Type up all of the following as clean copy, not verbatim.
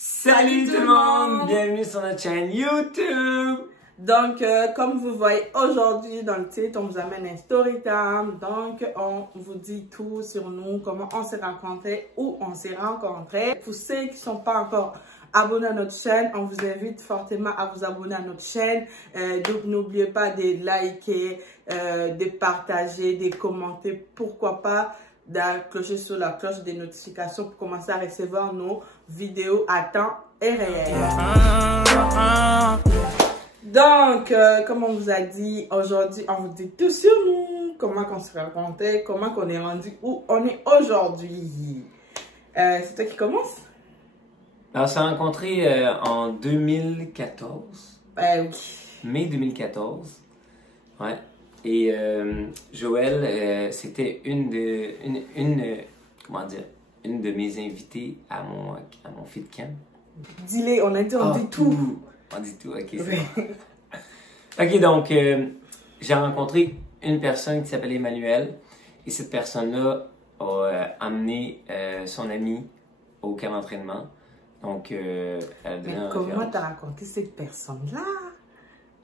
Salut tout le monde! Bienvenue sur notre chaîne YouTube! Donc, comme vous voyez aujourd'hui dans le titre, on vous amène un story time. Donc, on vous dit tout sur nous, comment on s'est rencontrés, où on s'est rencontrés. Pour ceux qui ne sont pas encore abonnés à notre chaîne, on vous invite fortement à vous abonner à notre chaîne. Donc, n'oubliez pas de liker, de partager, de commenter, pourquoi pas d'accrocher sur la cloche des notifications pour commencer à recevoir nos vidéos à temps et réel. Donc, comme on vous a dit, aujourd'hui, on vous dit tout sur nous, comment on se rencontrait, comment on est rendu où on est aujourd'hui. C'est toi qui commence? Alors, on s'est rencontrés en 2014. Oui. Mai 2014. Ouais. Et Joël, c'était une de mes invitées à mon feed camp. Dis-les, on a dit, on dit tout. On dit tout, ok, c'est bon. Ok, donc, j'ai rencontré une personne qui s'appelle Emmanuel. Et cette personne-là a amené son ami au camp d'entraînement. Donc, elle a donné Mais comment t'as rencontré cette personne-là?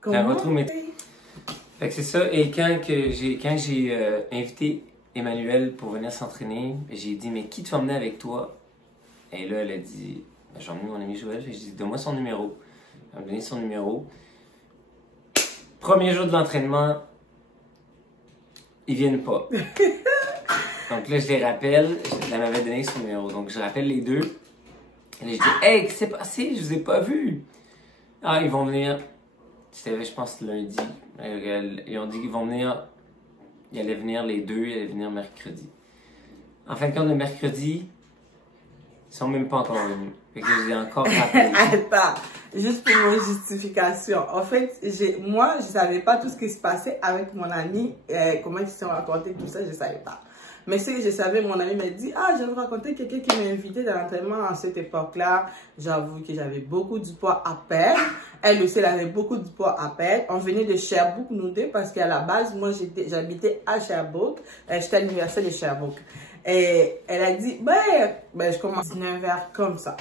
Comment? Fait que c'est ça. Et quand j'ai invité Emmanuel pour venir s'entraîner, j'ai dit, mais qui tu vas emmener avec toi? Et là, elle a dit, j'ai emmené mon ami Joël. J'ai dit, donne-moi son numéro. Elle m'a donné son numéro. Premier jour de l'entraînement, ils viennent pas. Donc là, je les rappelle. Elle m'avait donné son numéro. Donc, je rappelle les deux. Et là, je dis, hey, qu'est-ce qui s'est passé? Je vous ai pas vus. Ah, ils vont venir. C'était, je pense, lundi. Ils ont dit qu'ils vont venir. Ils allaient venir les deux. Ils allaient venir mercredi. En fin de compte, le mercredi, ils sont même pas encore venus. Fait que je les ai encore rappelés. Attends, juste pour mon justification. En fait, moi, je savais pas tout ce qui se passait avec mon ami, comment ils se sont rencontrés, tout ça, je savais pas. Mais ce que je savais, mon ami m'a dit, ah, je vais vous raconter quelqu'un qui m'a invité dans l'entraînement à cette époque-là. J'avoue que j'avais beaucoup du poids à perdre. Elle aussi, elle avait beaucoup de poids à perdre. On venait de Sherbrooke, nous deux, parce qu'à la base, moi, j'habitais à Sherbrooke. J'étais à l'université de Sherbrooke. Et elle a dit, ben je commence à 19h comme ça.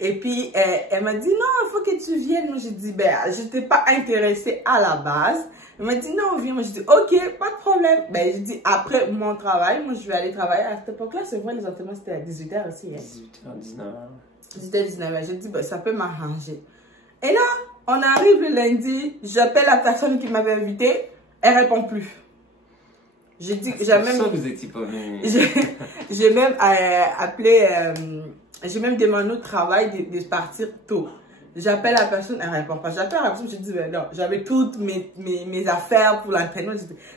Et puis, elle m'a dit, non, il faut que tu viennes. Moi, j'ai dit, je n'étais pas intéressée à la base. Elle m'a dit, non, viens. Moi, j'ai dit, ok, pas de problème. Ben, j'ai dit, après mon travail, moi, je vais aller travailler. À cette époque-là, c'est vrai, les entraînements, c'était à 18h aussi. 18h, 19h. C'était 19h. J'ai dit, ça peut m'arranger. Et là, on arrive le lundi, j'appelle la personne qui m'avait invité, elle répond plus. J'ai dit, j'ai même. Ça, vous étiez pas venu. J'ai même appelé, j'ai même demandé au travail de partir tôt. J'appelle la personne, elle répond pas. J'appelle la personne, je dis, non, j'avais toutes mes affaires pour l'entraînement.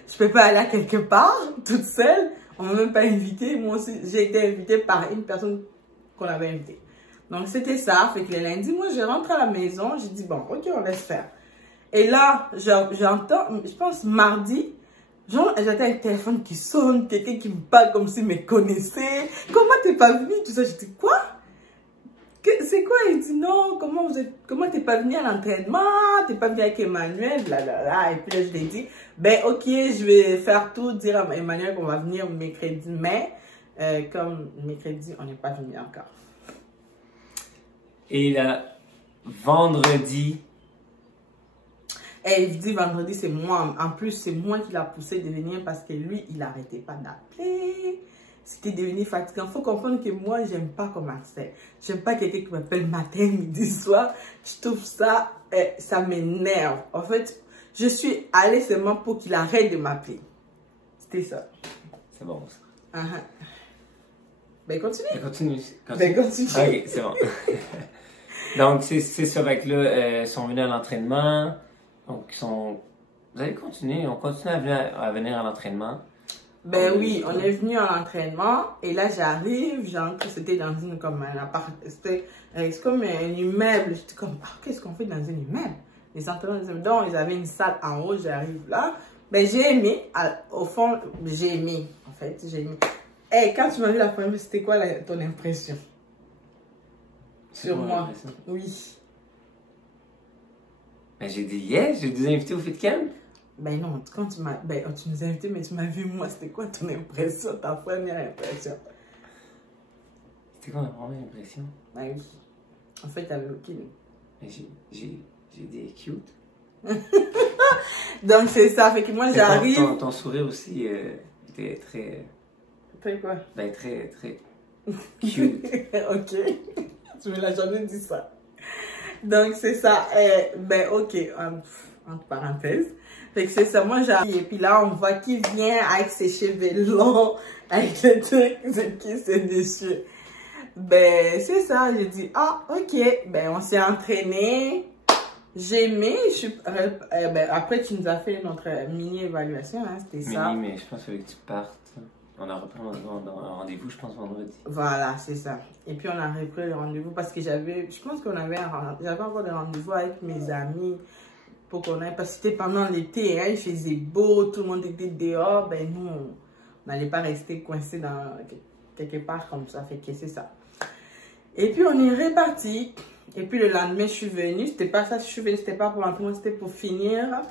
Je peux pas aller à quelque part, toute seule. On m'a même pas invité. Moi aussi, j'ai été invitée par une personne qu'on avait invitée. Donc, c'était ça. Fait que le lundi, moi, je rentre à la maison. J'ai dit, bon, ok, on laisse faire. Et là, j'entends, je pense, mardi, genre, j'entends un téléphone qui sonne, quelqu'un qui me parle comme s'il me connaissait. Comment t'es pas venu? Tout ça, je dis, quoi? C'est quoi? Il dit, non, comment t'es pas venu à l'entraînement? T'es pas venu avec Emmanuel, blablabla. Et puis là, je lui ai dit, ok, je vais faire tout, dire à Emmanuel qu'on va venir mercredi, mais comme mercredi, on n'est pas venu encore. Et là, vendredi. Et il dit vendredi, c'est moi. En plus, c'est moi qui l'a poussé de venir parce que lui, il n'arrêtait pas d'appeler. C'était devenu fatigant. Il faut comprendre que moi, j'aime pas commencer. J'aime pas quelqu'un qui m'appelle matin, midi, soir. Je trouve ça, ça m'énerve. En fait, je suis allée seulement pour qu'il arrête de m'appeler. C'était ça. C'est bon, ça. Ben, continue. Continue. Ben, continue. Ok, c'est bon. Donc, c'est ça. Avec là, ils sont venus à l'entraînement. Donc, vous allez continuer. On continue à venir à l'entraînement. Ben oui, on est venu à l'entraînement. Et là, j'arrive. J'entre. C'était dans comme un appart. C'est comme un immeuble. J'étais comme, qu'est-ce qu'on fait dans un immeuble? Les entraînements, donc, ils avaient une salle en haut. J'arrive là. Ben, j'ai aimé. Au fond, j'ai aimé. En fait, j'ai aimé. Hey, quand tu m'as vu la première fois, c'était quoi ton impression? Sur moi? Oui. Ben, j'ai dit yes, j'ai des invités au fit camp. Ben non, quand tu nous as invités, mais tu m'as vu moi, c'était quoi ton impression, ta première impression? C'était quoi ma première impression? Ben oui. En fait, t'avais aucune. J'ai des cute. Donc, c'est ça. Fait que moi, j'arrive. Ton sourire aussi était très. Très quoi? Ben, très cute. Ok. Tu me l'as jamais dit ça. Donc, c'est ça. Ben, ok. Entre parenthèses. Fait que c'est ça. Moi, j'arrive. Et puis là, on voit qui vient avec ses cheveux longs, avec le truc qui se déchire. Ben, c'est ça. J'ai dit, ah, ok. Ben, on s'est entraîné. J'ai aimé. Ben, après, tu nous as fait notre mini-évaluation. Hein, c'était ça. Mini, mais je pense qu'il fallait que tu partes. On a repris un rendez-vous, je pense, vendredi. Voilà, c'est ça. Et puis, on a repris le rendez-vous parce que je pense qu'on avait j'avais encore des rendez-vous avec mes amis pour qu'on aille. Parce que c'était pendant l'été, hein, il faisait beau, tout le monde était dehors. Ben, nous, on n'allait pas rester coincés dans quelque part comme ça. Fait que c'est ça. Et puis, on est reparti. Et puis, le lendemain, je suis venue. C'était pas ça, je suis venue, c'était pas pour l'entraînement, c'était pour finir.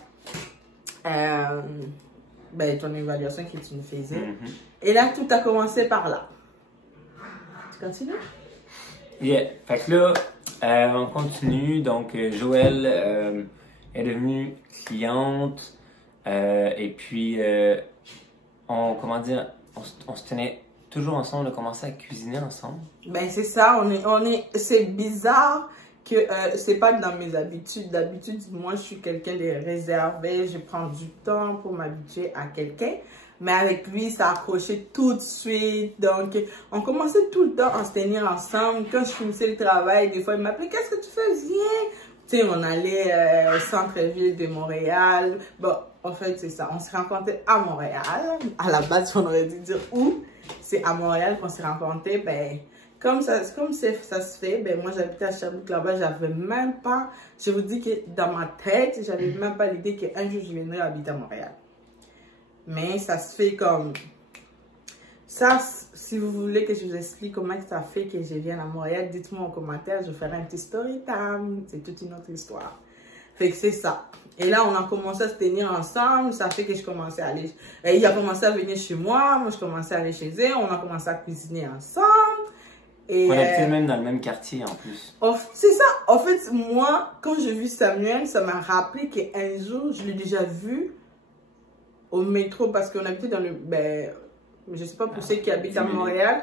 Ben, ton évaluation que tu nous faisais. Et là, tout a commencé par là. Tu continues? Yeah. Fait que là, on continue. Donc, Joël est devenue cliente. Et puis, comment dire, on se tenait toujours ensemble, on a commencé à cuisiner ensemble. Ben, c'est ça. C'est bizarre que c'est pas dans mes habitudes. D'habitude, moi, je suis quelqu'un de réservé. Je prends du temps pour m'habituer à quelqu'un. Mais avec lui, ça a accroché tout de suite. Donc, on commençait tout le temps à se tenir ensemble. Quand je finissais le travail, des fois, il m'appelait, qu'est-ce que tu fais? Viens! Tu sais, on allait au centre-ville de Montréal. Bon, en fait, c'est ça. On se rencontrait à Montréal. À la base, on aurait dû dire où. C'est à Montréal qu'on s'est rencontrés. Ben, comme ça se fait, ben, moi, j'habitais à Sherbrooke là-bas. J'avais même pas, je vous dis que dans ma tête, j'avais même pas l'idée qu'un jour, je viendrais habiter à Montréal. Mais ça se fait comme ça. Si vous voulez que je vous explique comment ça fait que je vienne à Montréal, dites-moi en commentaire, je ferai un petit story time. C'est toute une autre histoire. Fait que c'est ça. Et là, on a commencé à se tenir ensemble. Ça fait que je commençais à aller. Il a commencé à venir chez moi. Moi, je commençais à aller chez eux. On a commencé à cuisiner ensemble. Et on habitait même dans le même quartier en plus. C'est ça. En fait, moi, quand j'ai vu Samuel, ça m'a rappelé qu'un jour, je l'ai déjà vu au métro parce qu'on habitait dans le... Ben, je ne sais pas pour ceux qui habitent à Montréal,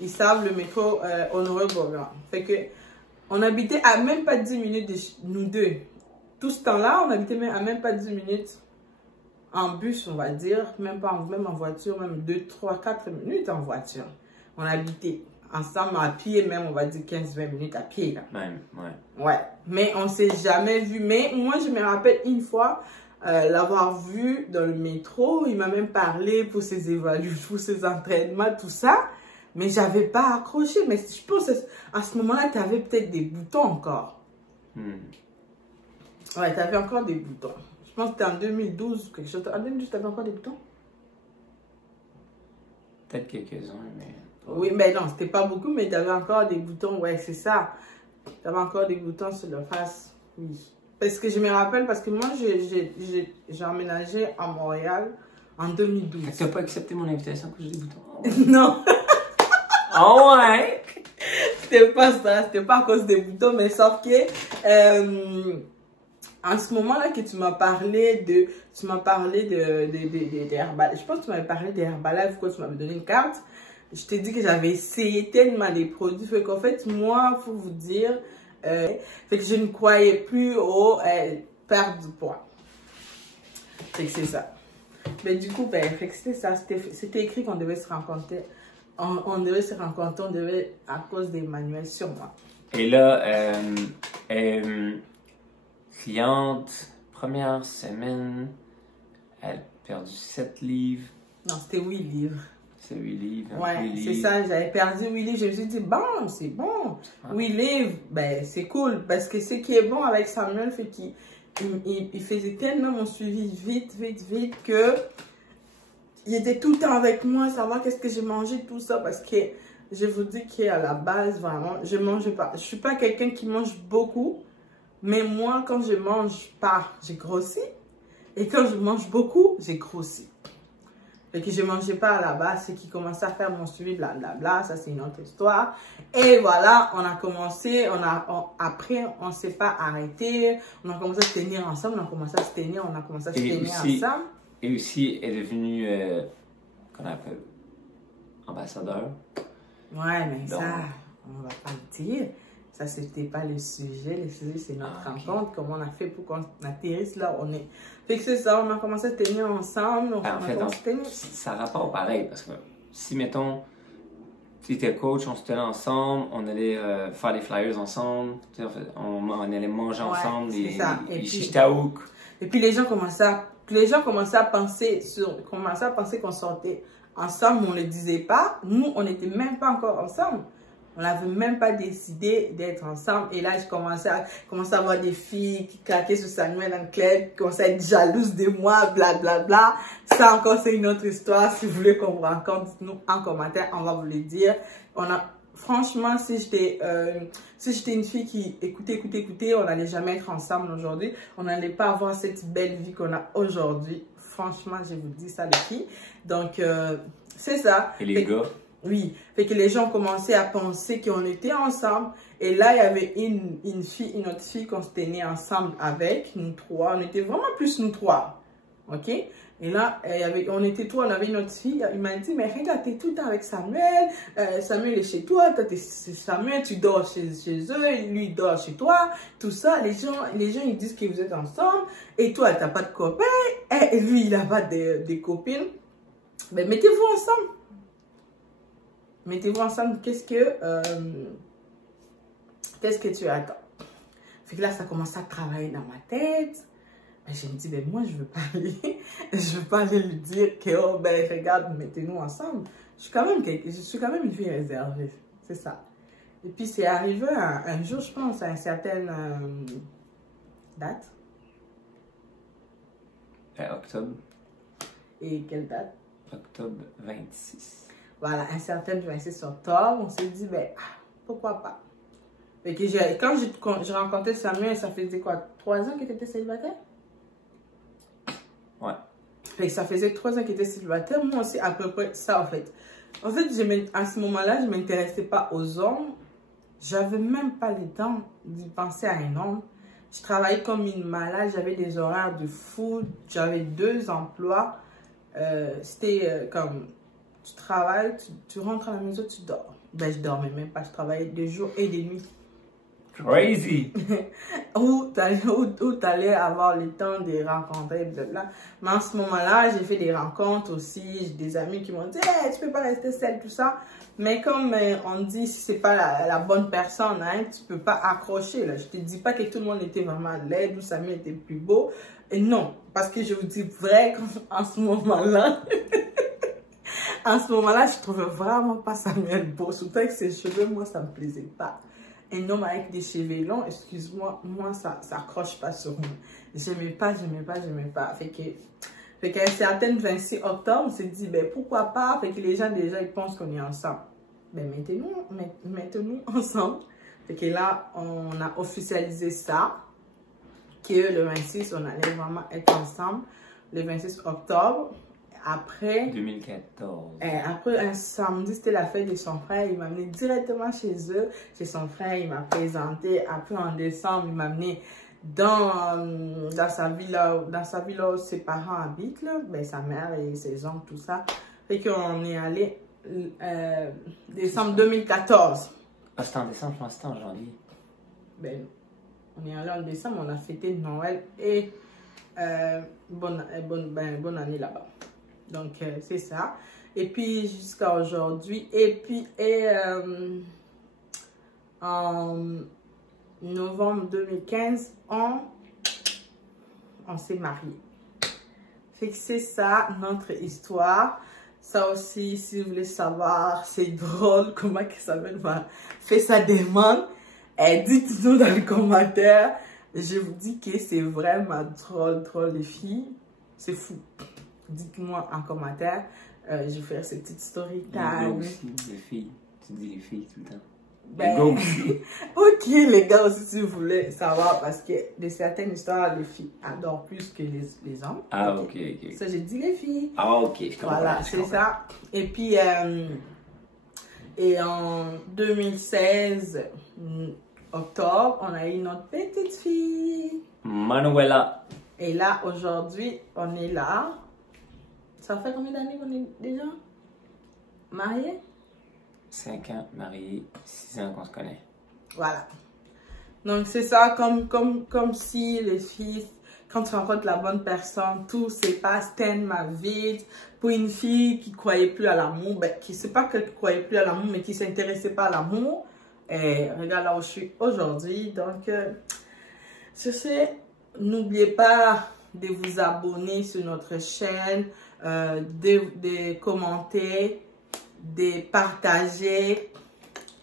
ils savent le métro Honoré-Bourgoin. Fait que on habitait à même pas 10 minutes de nous deux. Tout ce temps-là, on habitait même à même pas 10 minutes en bus, on va dire. Même en voiture, même 2, 3, 4 minutes en voiture. On habitait ensemble à pied, même on va dire 15-20 minutes à pied. Là. Même, ouais. Ouais, mais on ne s'est jamais vu. Mais moi, je me rappelle une fois... l'avoir vu dans le métro, il m'a même parlé pour ses évaluations, pour ses entraînements, tout ça, mais j'avais pas accroché. Mais je pense à ce moment-là, tu avais peut-être des boutons encore. Ouais, tu avais encore des boutons. Je pense que c'était en 2012 ou quelque chose. En 2012, tu avais encore des boutons? Peut-être quelques-uns, mais... Oui, mais non, c'était pas beaucoup, mais tu avais encore des boutons. Ouais, c'est ça. Tu avais encore des boutons sur la face. Oui. Parce que je me rappelle, parce que moi, j'ai emménagé à Montréal en 2012. Tu n'as pas accepté mon invitation à cause des boutons? Non. Oh ouais! C'était pas ça, c'était pas à cause des boutons, mais sauf que, en ce moment-là que tu m'as parlé de Herbalife, je pense que tu m'avais parlé d'Herbalife, quand tu m'avais donné une carte, je t'ai dit que j'avais essayé tellement les produits, fait qu'en fait, moi, faut vous dire, fait que je ne croyais plus au perdre du poids. Fait que c'est ça. Mais du coup, ben, fait que c'était ça. C'était écrit qu'on devait se rencontrer. On devait se rencontrer, à cause d'Emmanuel sur moi. Et là, cliente, première semaine, elle a perdu 7 livres. Non, c'était 8 livres. C'est 8 livres. Ouais, c'est ça, j'avais perdu 8 livres. Je me suis dit, bon, c'est bon. 8 livres, ben, c'est cool. Parce que ce qui est bon avec Samuel, c'est qu'il faisait tellement mon suivi vite, que il était tout le temps avec moi, savoir qu'est-ce que j'ai mangé, tout ça. Parce que je vous dis qu'à la base, vraiment, je mange pas. Je suis pas quelqu'un qui mange beaucoup. Mais moi, quand je mange pas, j'ai grossi. Et quand je mange beaucoup, j'ai grossi. Fait que je mangeais pas là-bas, c'est qui commençait à faire mon suivi, blablabla, ça c'est une autre histoire. Et voilà, on a commencé, après on s'est pas arrêté, on a commencé à se tenir ensemble, on a commencé à se tenir ensemble. Et aussi est devenue, qu'on appelle, ambassadeur. Ouais, mais Donc, ça, on va pas le dire. Ça, c'était pas le sujet. Le sujet, c'est notre rencontre. Comment on a fait pour qu'on atterrisse là où on est. Fait que c'est ça, on a commencé à tenir ensemble. En fait, ça rapporte pareil. Parce que si, mettons, tu étais coach, on se tenait ensemble, on allait faire des flyers ensemble, on allait manger ensemble, les chichtaouk. Et puis les gens commençaient à penser qu'on sortait ensemble, mais on ne le disait pas. Nous, on n'était même pas encore ensemble. On n'avait même pas décidé d'être ensemble. Et là, je commençais à voir des filles qui claquaient sur Samuel dans le club, qui commençaient à être jalouses de moi, blablabla. Ça encore, c'est une autre histoire. Si vous voulez qu'on vous raconte, dites-nous en commentaire, on va vous le dire. Franchement, si j'étais une fille qui écoutait, on n'allait jamais être ensemble aujourd'hui. On n'allait pas avoir cette belle vie qu'on a aujourd'hui. Franchement, je vous dis ça, les filles. Donc, c'est ça. Et les gars? Oui, fait que les gens commençaient à penser qu'on était ensemble. Et là, il y avait une autre fille qu'on se tenait ensemble avec, nous trois. On était vraiment plus nous trois. OK? Et là, on était trois, on avait une autre fille. Il m'a dit, mais regarde, t'es tout le temps avec Samuel. Samuel est chez toi. Toi, Samuel, tu dors chez eux. Lui, il dort chez toi. Tout ça. Les gens, ils disent que vous êtes ensemble. Et toi, t'as pas de copain. Et lui, il a pas de copine. Mais mettez-vous ensemble. Mettez-vous ensemble, qu'est-ce que tu attends? Fait que là, ça commence à travailler dans ma tête. Ben, je me dis, ben, moi, je veux pas aller lui dire que, oh, ben, regarde, mettez-nous ensemble. Je suis quand même une fille réservée. C'est ça. Et puis, c'est arrivé un jour, je pense, à une certaine date. Octobre. Et quelle date? Octobre 26. Voilà, un certain 26 octobre, on s'est dit, ben, pourquoi pas. Fait que quand j'ai rencontré Samuel, ça faisait quoi, 3 ans qu'il était célibataire? Ouais. Fait que ça faisait 3 ans qu'il était célibataire. Moi aussi, à peu près ça, en fait. En fait, à ce moment-là, je ne m'intéressais pas aux hommes. J'avais même pas le temps d'y penser à un homme. Je travaillais comme une malade, j'avais des horaires de fou. J'avais 2 emplois. C'était comme... Tu travailles, tu rentres à la maison, tu dors. Ben, je dormais même pas, je travaillais de jour et de nuit. Crazy! Où t'allais avoir le temps de rencontrer, blablabla. Mais en ce moment-là, j'ai fait des rencontres aussi. J'ai des amis qui m'ont dit, hey, tu peux pas rester seule, tout ça. Mais comme on dit, si c'est pas la bonne personne, hein, tu peux pas accrocher. Là. Je te dis pas que tout le monde était vraiment laid ou Samuel était plus beau. Et non, parce que je vous dis vrai, en ce moment-là... En ce moment-là, je trouvais vraiment pas Samuel beau. Surtout avec ses cheveux, moi, ça me plaisait pas. Un homme avec des cheveux longs, excuse-moi, moi, ça accroche pas sur moi. J'aimais pas. Fait qu'à un certain 26 octobre, on s'est dit, ben pourquoi pas? Fait que les gens, déjà, ils pensent qu'on est ensemble. Ben mettons-nous ensemble. Fait que là, on a officialisé ça. Que le 26, on allait vraiment être ensemble. Le 26 octobre. Après 2014. Après un samedi, c'était la fête de son frère. Il m'a amené directement chez eux. Chez son frère, il m'a présenté. Après, en décembre, il m'a amené dans sa villa où ses parents habitent. Là. Ben, sa mère et ses oncles, tout ça. Fait qu'on est allé décembre 2014. Ah, c'était en décembre, je pense que c'était en janvier. Ben, on est allé en décembre, on a fêté Noël et bonne année là-bas. Donc, c'est ça. Et puis, jusqu'à aujourd'hui. Et puis, en novembre 2015, on s'est mariés. Fait que c'est ça, notre histoire. Ça aussi, si vous voulez savoir, c'est drôle comment Samuel m'a fait sa demande. Dites-nous dans les commentaires. Je vous dis que c'est vraiment drôle, les filles. C'est fou. Dites-moi en commentaire. Je vais faire ces petites story time. Aussi, les filles. Tu dis les filles tout le temps. Ben, gars aussi. ok, les gars aussi, si vous voulez savoir, parce que de certaines histoires, les filles adorent plus que les hommes. Ah, ok, ok. Ça, j'ai dit les filles. Ah, ok, je comprends. Voilà, c'est ça. Et puis, et en 2016, octobre, on a eu notre petite fille. Manuela. Et là, aujourd'hui, on est là. Ça fait combien d'années qu'on est déjà mariés? 5 ans, marié, 6 ans qu'on se connaît. Voilà. Donc, c'est ça, comme si les filles, quand tu rencontres la bonne personne, tout se passe tellement vite. Pour une fille qui ne croyait plus à l'amour, ben, qui ne sait pas qu'elle ne croyait plus à l'amour, mais qui ne s'intéressait pas à l'amour. Et regarde là où je suis aujourd'hui. Donc, sur ce, n'oubliez pas de vous abonner sur notre chaîne, de commenter, de partager,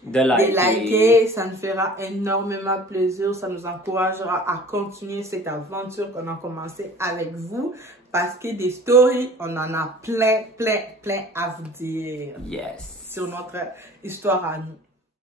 De liker. ça nous fera énormément plaisir, ça nous encouragera à continuer cette aventure qu'on a commencé avec vous, parce que des stories, on en a plein à vous dire. Yes. Sur notre histoire à nous.